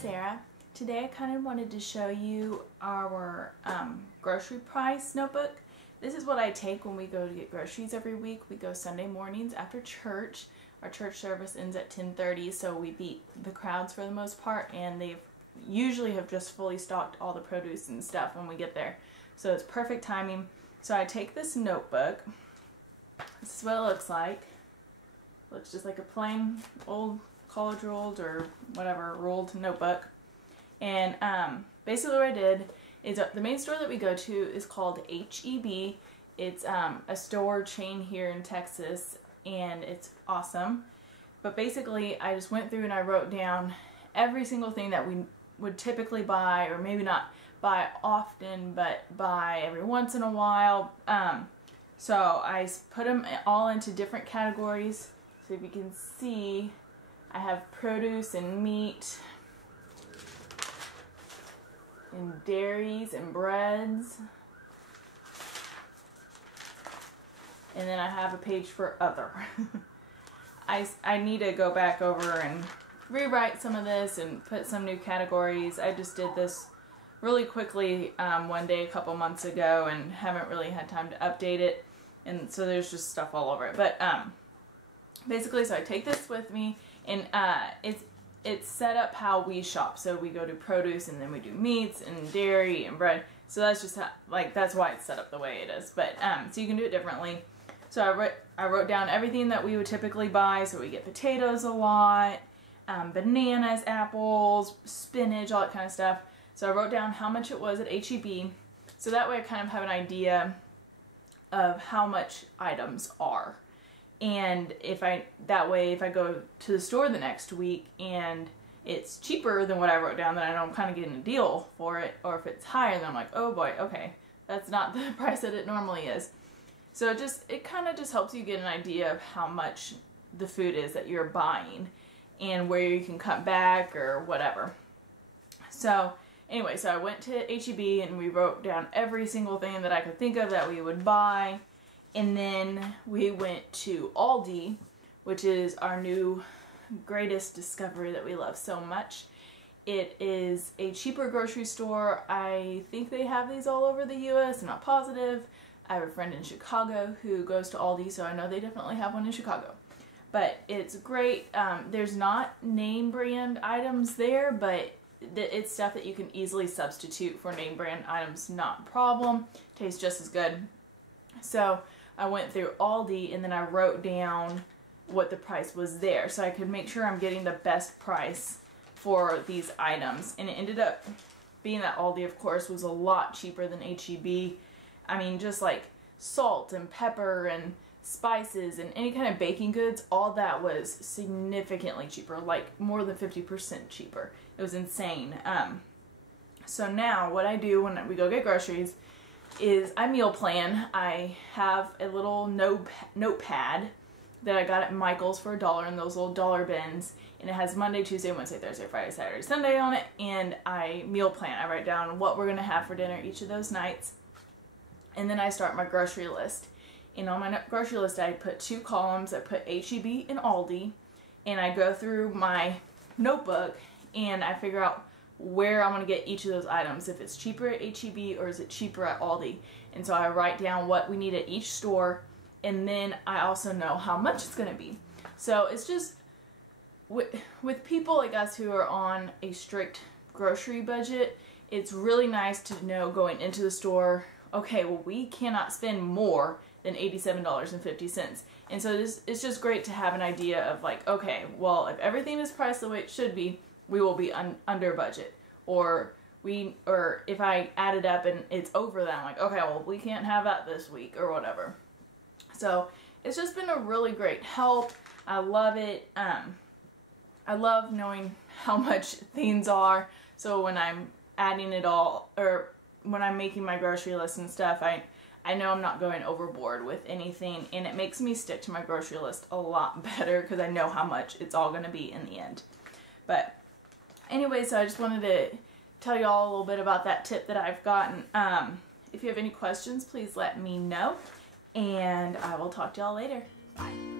Sarah. Today I kind of wanted to show you our grocery price notebook. This is what I take when we go to get groceries every week. We go Sunday mornings after church. Our church service ends at 10:30, so we beat the crowds for the most part, and they usually have just fully stocked all the produce and stuff when we get there. So it's perfect timing. So I take this notebook. This is what it looks like. It looks just like a plain old college ruled or whatever ruled notebook. And basically what I did is the main store that we go to is called H-E-B. It's a store chain here in Texas, and it's awesome. But basically I just went through and I wrote down every single thing that we would typically buy, or maybe not buy often, but buy every once in a while. So I put them all into different categories. So if you can see, I have produce and meat and dairies and breads. And then I have a page for other. I need to go back over and rewrite some of this and put some new categories. I just did this really quickly one day a couple months ago and haven't really had time to update it. And so there's just stuff all over it. But basically, so I take this with me, and it's set up how we shop. So we go to produce, and then we do meats and dairy and bread. So that's just how, like, that's why it's set up the way it is. But so you can do it differently. So I wrote down everything that we would typically buy. So we get potatoes a lot, bananas, apples, spinach, all that kind of stuff. So I wrote down how much it was at H-E-B. So that way I kind of have an idea of how much items are. And that way if I go to the store the next week and it's cheaper than what I wrote down, then I know I'm kind of getting a deal for it. Or if it's higher, then I'm like, oh boy, okay, that's not the price that it normally is. So it kind of just helps you get an idea of how much the food is that you're buying and where you can cut back or whatever. So anyway, so I went to H-E-B and we wrote down every single thing that I could think of that we would buy. And then we went to Aldi, which is our new greatest discovery that we love so much. It is a cheaper grocery store. I think they have these all over the US. I'm not positive. I have a friend in Chicago who goes to Aldi, so I know they definitely have one in Chicago. But it's great. There's not name brand items there, but it's stuff that you can easily substitute for name brand items, not a problem. Tastes just as good. So I went through Aldi and then I wrote down what the price was there so I could make sure I'm getting the best price for these items. And it ended up being that Aldi, of course, was a lot cheaper than H-E-B. I mean, just like salt and pepper and spices and any kind of baking goods, all that was significantly cheaper, like more than 50% cheaper. It was insane. So now what I do when we go get groceries is I meal plan. I have a little notepad that I got at Michael's for $1 in those little dollar bins, and it has Monday, Tuesday, Wednesday, Thursday, Friday, Saturday, Sunday on it, and I meal plan. I write down what we're going to have for dinner each of those nights, and then I start my grocery list. And on my grocery list I put 2 columns. I put H-E-B and Aldi, and I go through my notebook and I figure out where I'm going to get each of those items, if it's cheaper at H-E-B or is it cheaper at Aldi. And so I write down what we need at each store, and then I also know how much it's going to be. So it's just, with people like us who are on a strict grocery budget, it's really nice to know going into the store, okay, well, we cannot spend more than $87.50. And so it's just great to have an idea of like, okay, well, if everything is priced the way it should be, we will be under budget. Or if I add it up and it's over that, I'm like, okay, well, we can't have that this week or whatever. So it's just been a really great help. I love it. I love knowing how much things are. So when I'm adding it all, or when I'm making my grocery list and stuff, I know I'm not going overboard with anything, and it makes me stick to my grocery list a lot better because I know how much it's all going to be in the end. But anyway, so I just wanted to tell you all a little bit about that tip that I've gotten. If you have any questions, please let me know, and I will talk to y'all later. Bye.